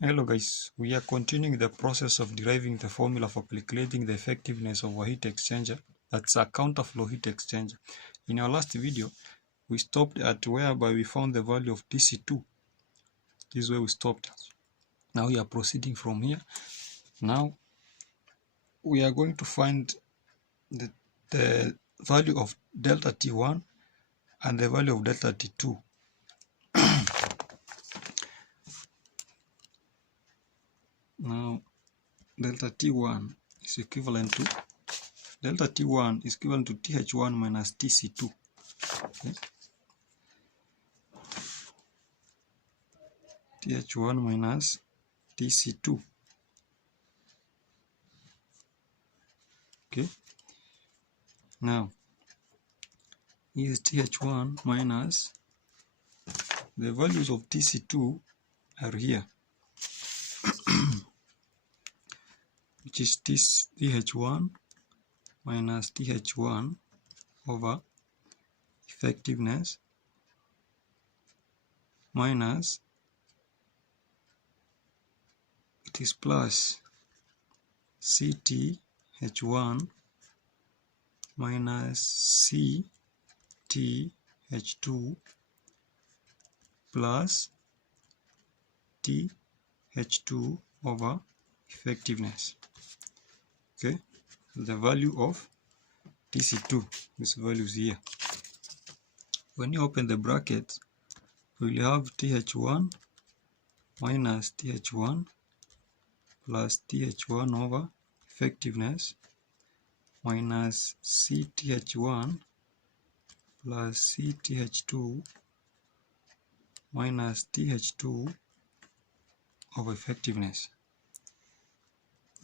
Hello guys, we are continuing the process of deriving the formula for calculating the effectiveness of a heat exchanger, that's a counterflow heat exchanger. In our last video, we stopped at whereby we found the value of TC2. This is where we stopped. Now we are proceeding from here. Now we are going to find the value of delta T1 and the value of delta T2. Now delta T1 is equivalent to TH1 minus TC2. Okay? TH1 minus TC2. Okay. Now, here is TH1 minus the values of TC2 are here, which is TH1 minus TH1 over effectiveness minus it is plus CTH1 minus CTH2 plus TH2 over effectiveness. Okay, the value of TC2, this value is here. When you open the bracket, we will have TH1 minus TH1 plus TH1 over effectiveness minus CTH1 plus CTH2 minus TH2 over effectiveness.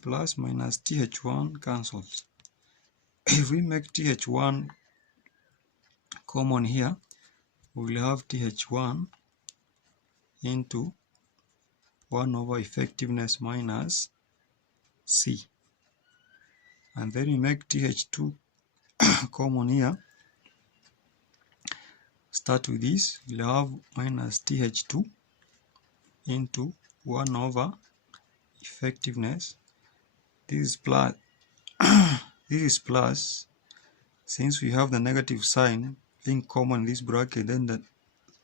Plus minus TH1 cancels. If we make TH1 common here, we will have TH1 into 1 over effectiveness minus C. And then we make TH2 common here. Start with this, we'll have minus TH2 into 1 over effectiveness. This is plus. This is plus. Since we have the negative sign being common in this bracket, then the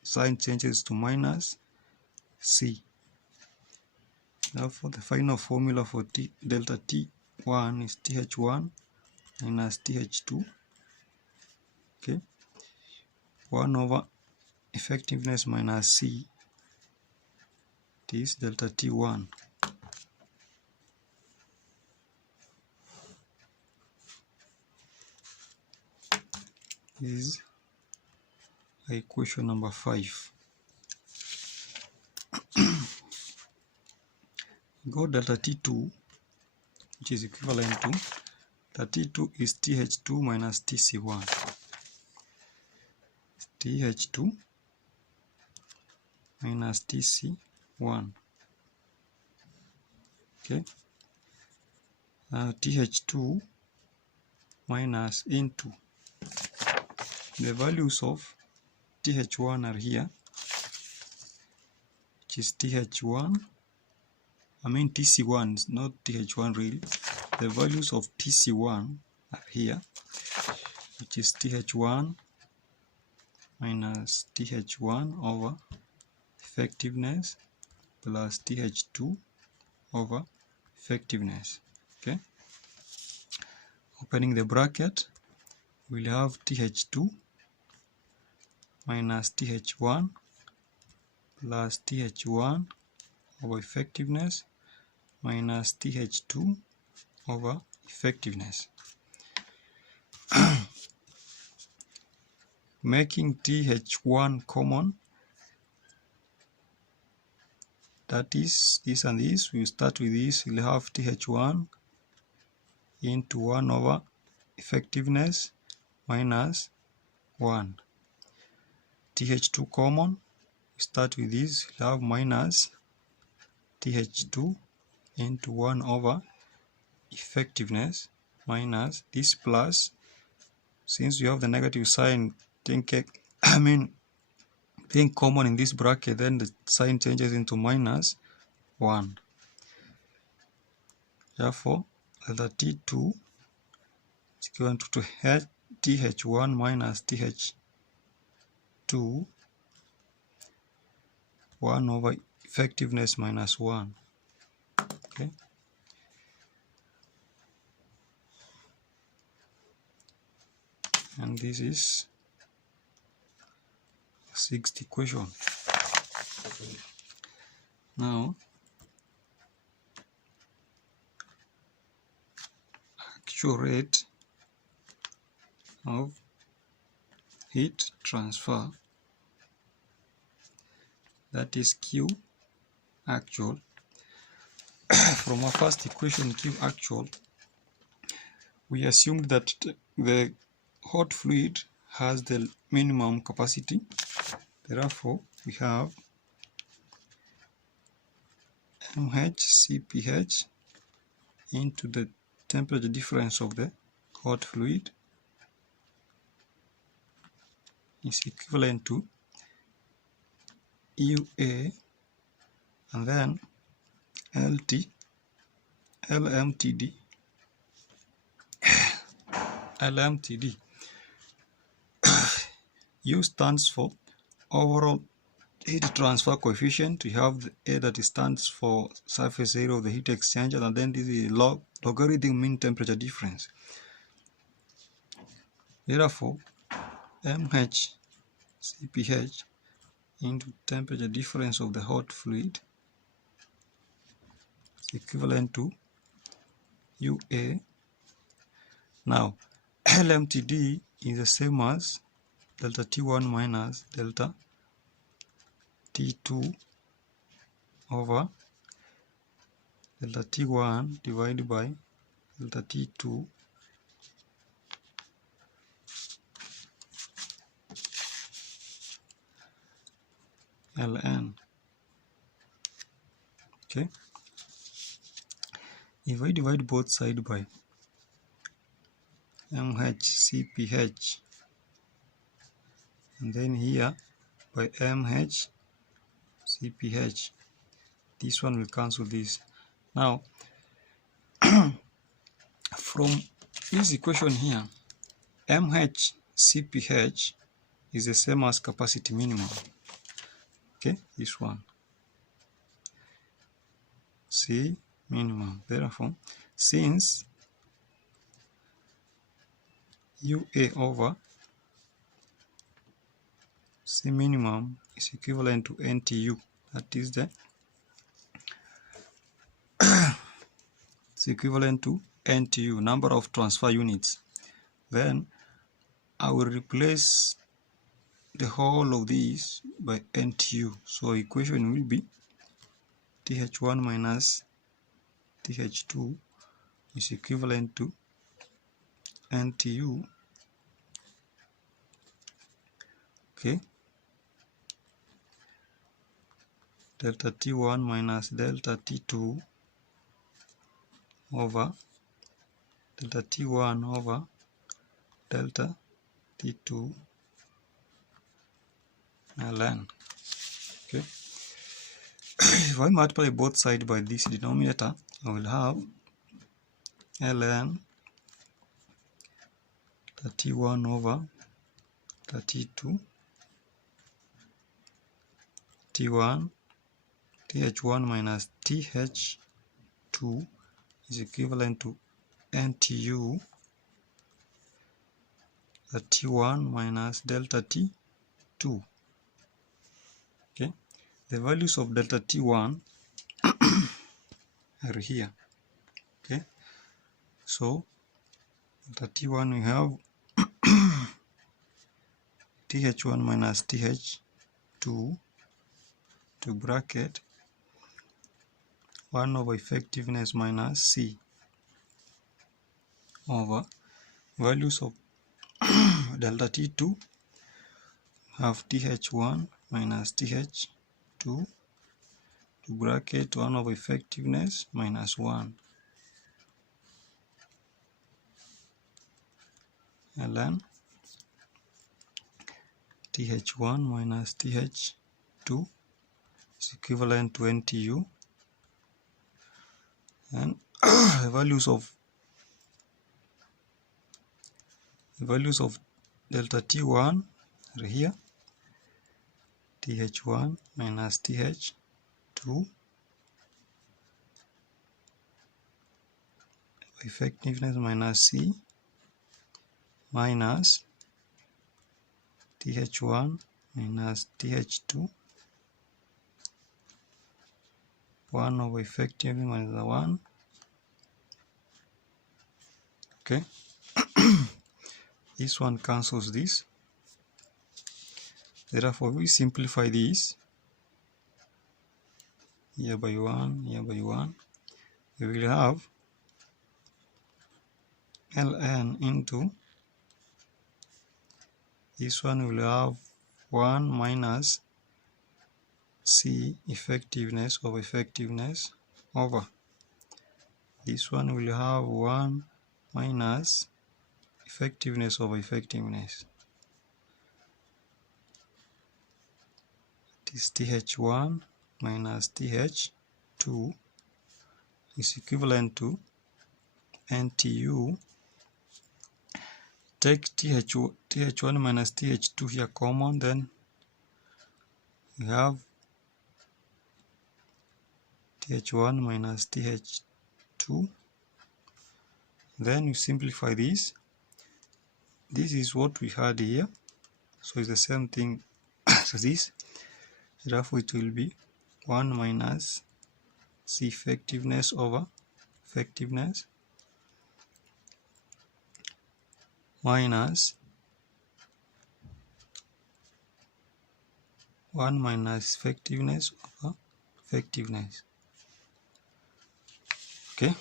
sign changes to minus C. Therefore, the final formula for delta T1 is TH1 minus TH2. Okay. 1 over effectiveness minus C. This delta T1. Is equation number 5. Go delta T2, which is equivalent to the T2 is TH2 minus TC1. TH2 minus TC1. Okay. Now TH2 minus into the values of TH1 are here, which is TC1, not TH1 really. The values of TC1 are here, which is TH1 minus TH1 over effectiveness plus TH2 over effectiveness. Okay. Opening the bracket, we'll have TH2 minus TH1 plus TH1 over effectiveness minus TH2 over effectiveness. Making TH1 common, that is this and this, we'll start with this, we'll have TH1 into 1 over effectiveness minus 1. TH2 common, we start with this, we'll have minus TH2 into 1 over effectiveness minus this plus, since we have the negative sign being common in this bracket, then the sign changes into minus, 1. Therefore, delta T2 is equal to TH1 minus TH2 1 over effectiveness minus 1. Okay. And this is sixth equation. Now, actual rate of heat transfer, that is Q actual. From our first equation, Q actual, we assumed that the hot fluid has the minimum capacity. Therefore, we have mHCpH into the temperature difference of the hot fluid is equivalent to UA, and then LMTD. U stands for overall heat transfer coefficient. We have the A that stands for surface area of the heat exchanger, and then this is logarithm mean temperature difference. Therefore, mHCpH into temperature difference of the hot fluid is equivalent to UA. Now, LMTD is the same as delta T1 minus delta T2 over delta T1 divided by delta T2 ln. Okay. If I divide both sides by mHCpH and then here by mHCpH, this one will cancel this. Now, from this equation here, mHCpH is the same as capacity minimum. Okay, this one, C minimum. Therefore, since UA over C minimum is equivalent to NTU, that is it's equivalent to NTU, number of transfer units, then I will replace the whole of these by NTU. So equation will be TH1 minus TH2 is equivalent to NTU. Okay, delta T1 minus delta T2 over delta T1 over delta T2 ln. Okay. If I multiply both sides by this denominator, I will have ln the T1 over the T2 T1 TH1 minus TH2 is equivalent to NTU the T1 minus delta T2. Okay, the values of delta T1 are here. Okay, so delta T1 we have TH1 minus TH2 to bracket 1 over effectiveness minus C over values of delta T2 have TH1 minus TH2 to bracket 1 over effectiveness minus 1 ln TH1 minus TH2 is equivalent to NTU and the values of delta T1 are here. TH1 minus TH2, effectiveness minus C minus TH1 minus TH2, 1 over effectiveness minus 1. Okay. This one cancels this. Therefore, we simplify this here by 1, here by 1. We will have ln into this one will have 1 minus C effectiveness of effectiveness over this one will have 1 minus effectiveness of effectiveness. This TH1 minus TH2 is equivalent to NTU. Take TH1 minus TH2 here common, then we have TH1 minus TH2. Then you simplify this. This is what we had here, so it's the same thing as this. Therefore, it will be 1 minus C effectiveness over effectiveness minus 1 minus effectiveness over effectiveness. Okay,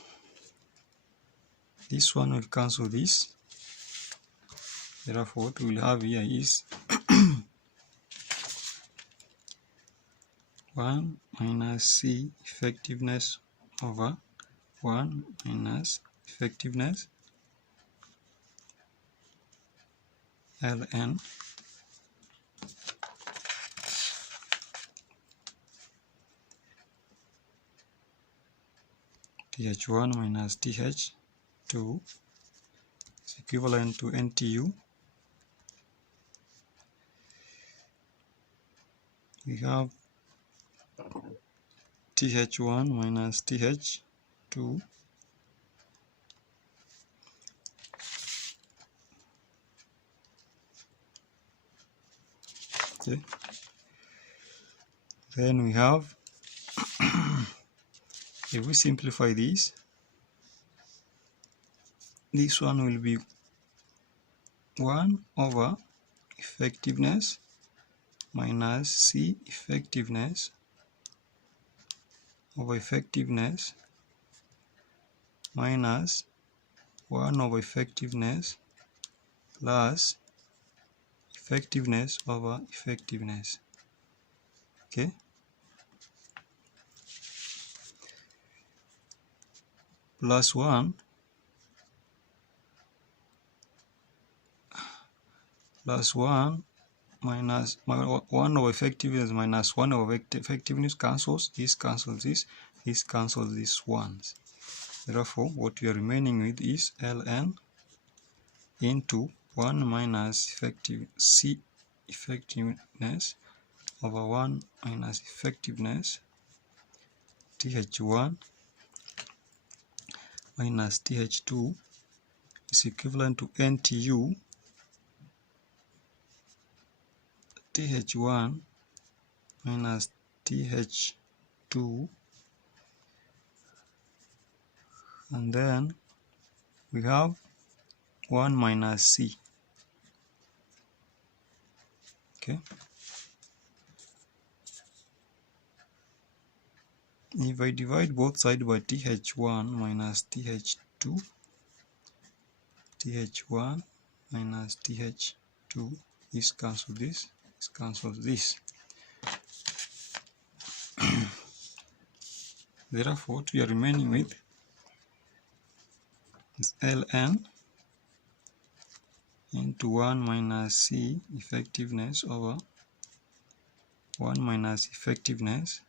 this one will cancel this. Therefore, what we will have here is 1 minus C effectiveness over 1 minus effectiveness ln TH1 minus TH2 is equivalent to NTU. We have TH1 minus TH2 okay. Then we have if we simplify this one will be 1 over effectiveness minus C effectiveness over effectiveness minus 1 over effectiveness plus effectiveness over effectiveness. Okay, plus 1 minus 1 over effectiveness minus 1 over effectiveness cancels this, cancels this, this cancels these ones. Therefore, what we are remaining with is ln into 1 minus C effectiveness over 1 minus effectiveness TH1 minus TH2 is equivalent to NTU TH1 minus TH2, and then we have 1 minus C. Okay, if I divide both sides by TH1 minus TH2, TH1 minus TH2, this cancels this, this cancels this. Therefore, what we are remaining with is ln into 1 minus C effectiveness over 1 minus effectiveness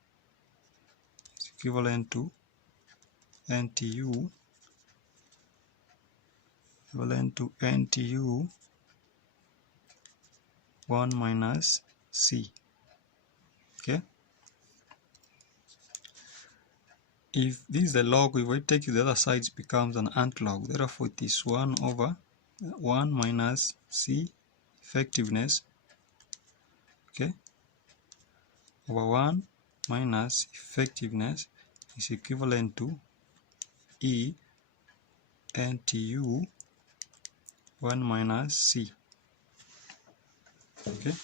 is equivalent to NTU equivalent to NTU 1 minus C. Okay, if this is the log, if we take the other side, it becomes an antlog. Therefore, it is 1 over 1 minus C effectiveness, okay, over 1 minus effectiveness is equivalent to E NTU 1 minus C. Okay,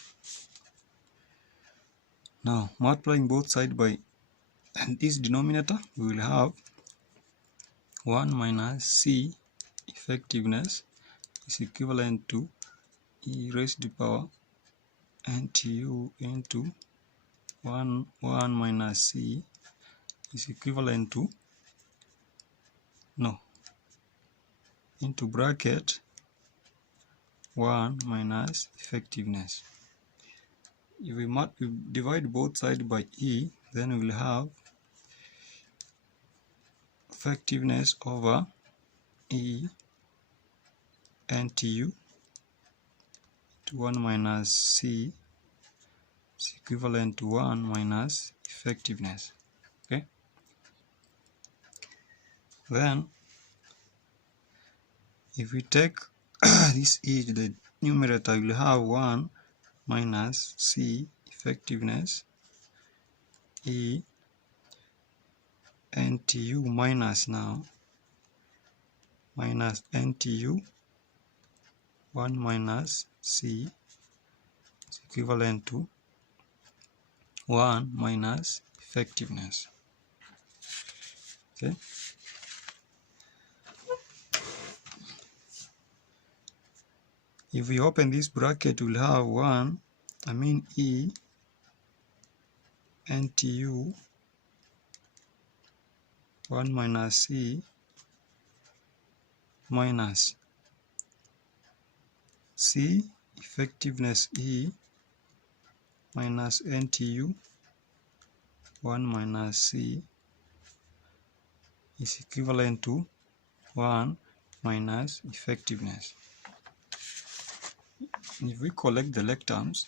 now multiplying both sides by this denominator, we will have 1 minus C effectiveness is equivalent to E raised to the power NTU into 1 minus C is equivalent to, no, into bracket 1 minus effectiveness. If we divide both sides by E, then we will have effectiveness over E NTU to 1 minus C is equivalent to 1 minus effectiveness. Okay, then if we take this E to the numerator, we will have 1 minus C effectiveness E NTU minus now minus NTU 1 minus C is equivalent to 1 minus effectiveness. Okay, if we open this bracket, we'll have E NTU 1 minus C minus C effectiveness E minus NTU 1 minus C is equivalent to 1 minus effectiveness. If we collect the like terms,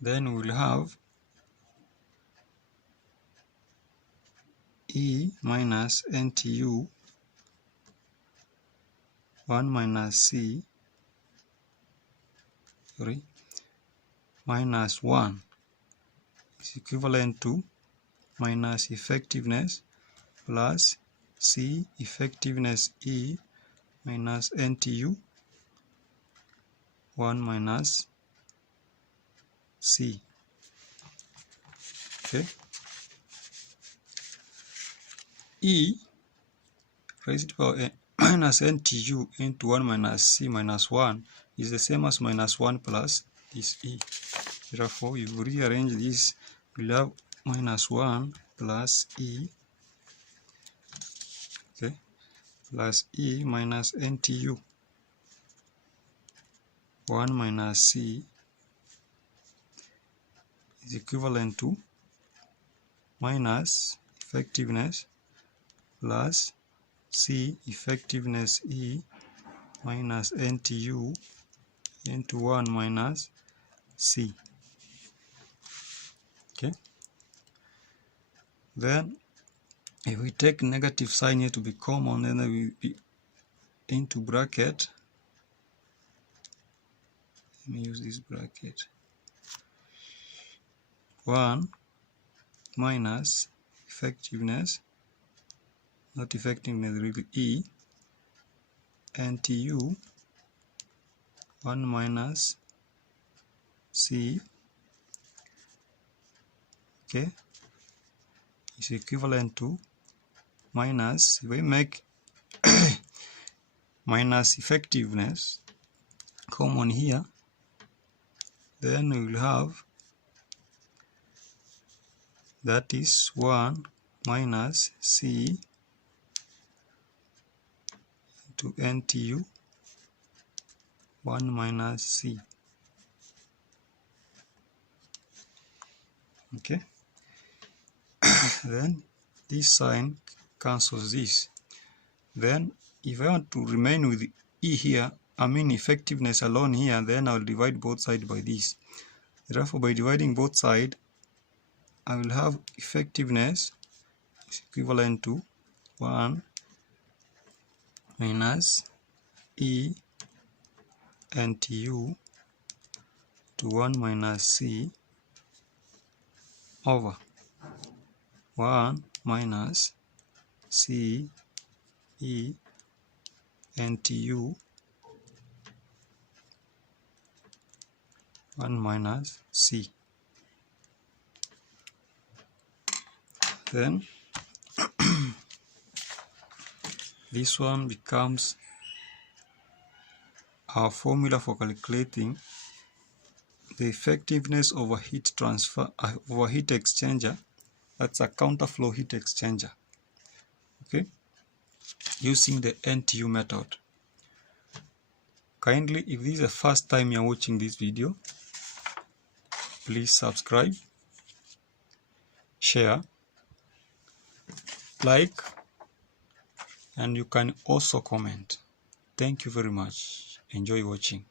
then we'll have E minus NTU 1 minus C minus 1 is equivalent to minus effectiveness plus C effectiveness E minus NTU 1 minus C. Okay, E raised to power minus NTU into 1 minus C minus 1 is the same as minus 1 plus this E. Therefore, if we rearrange this, we'll have minus 1 plus E, okay, plus E minus NTU 1 minus C is equivalent to minus effectiveness plus C effectiveness E minus NTU into 1 minus C. Okay, then if we take negative sign here to be common, then we will be into bracket. Let me use this bracket. 1 minus effectiveness, not effectiveness, really E NTU 1 minus C, okay, is equivalent to minus, if we make minus effectiveness common here, then we will have, that is 1 minus C into NTU 1 minus C. Okay, then this sign cancels this. Then if I want to remain with E here, I mean effectiveness alone here, then I'll divide both sides by this. Therefore, by dividing both sides, I will have effectiveness is equivalent to 1 minus E NTU to 1 minus C over 1 minus C E NTU 1 minus C. Then this one becomes our formula for calculating the effectiveness of a heat transfer of a heat exchanger. That's a counterflow heat exchanger, okay, using the NTU method. Kindly, if this is the first time you're watching this video, please subscribe, share, like, and you can also comment. Thank you very much. Enjoy watching.